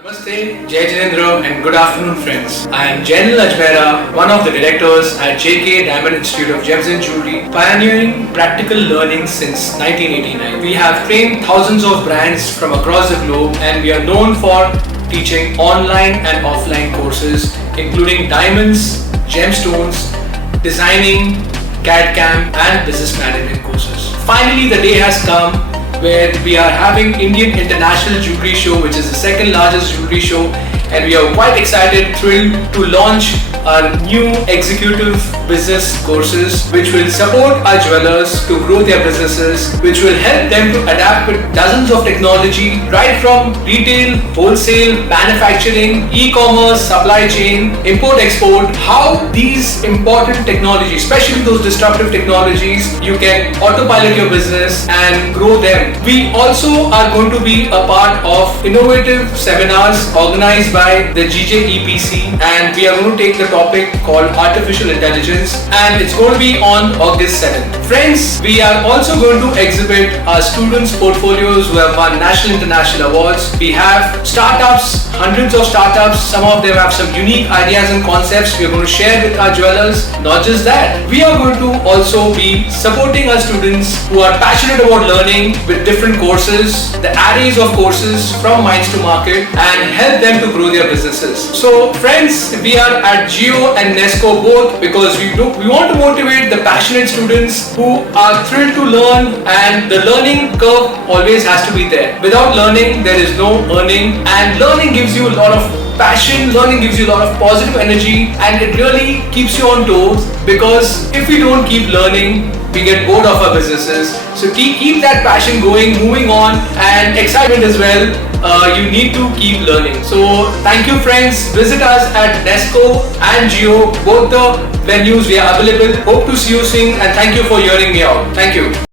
Namaste, Jai Jaynil and good afternoon friends. I am Jaynil Ajmera, one of the directors at jkdiamondsinstitute of Gems and Jewelry, pioneering practical learning since 1989. We have trained thousands of brands from across the globe and we are known for teaching online and offline courses including diamonds, gemstones, designing, CAD/CAM and business management courses. Finally, the day has come where we are having Indian International Jewelry Show, which is the second largest jewelry show, and we are quite excited, thrilled to launch our new executive business courses which will support our jewelers to grow their businesses, which will help them to adapt with dozens of technology right from retail, wholesale, manufacturing, e-commerce, supply chain, import-export, how these important technologies, especially those disruptive technologies, you can autopilot your business and grow them. We also are going to be a part of innovative seminars organized by the GJEPC, and we are going to take the topic called Artificial Intelligence, and it's going to be on August 7th. Friends, we are also going to exhibit our students' portfolios who have won national and international awards. We have startups, hundreds of startups. Some of them have some unique ideas and concepts we are going to share with our jewelers. Not just that, we are going to also be supporting our students who are passionate about learning with different courses, the arrays of courses from minds to market, and help them to grow their businesses. So friends, we are at Jio and Nesco both because we want to motivate the passionate students who are thrilled to learn, and the learning curve always has to be there. Without learning, there is no earning, and learning gives you a lot of passion, learning gives you a lot of positive energy, and it really keeps you on toes, because if we don't keep learning, we get bored of our businesses. So keep that passion going, moving on, and excitement as well. You need to keep learning. So thank you friends, visit us at Nesco and Jio, both the venues we are available. Hope to see you soon, and thank you for hearing me out. Thank you.